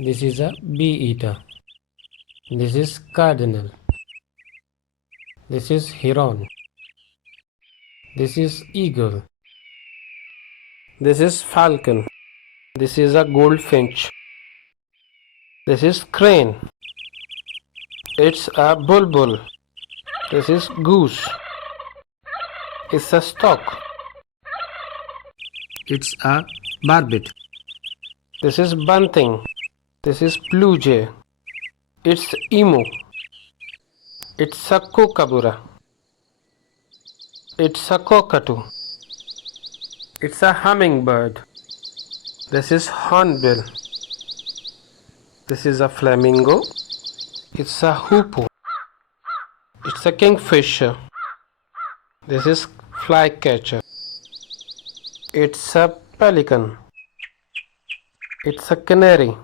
This is a bee eater. This is cardinal. This is heron. This is eagle. This is falcon. This is a goldfinch. This is crane. It's a bulbul. This is goose. It's a stork. It's a barbet. This is bunting. This is blue jay. It's emu. It's a kookaburra. It's a cockatoo. It's a hummingbird. This is hornbill. This is a flamingo. It's a hoopoe. It's a kingfisher. This is flycatcher. It's a pelican. It's a canary.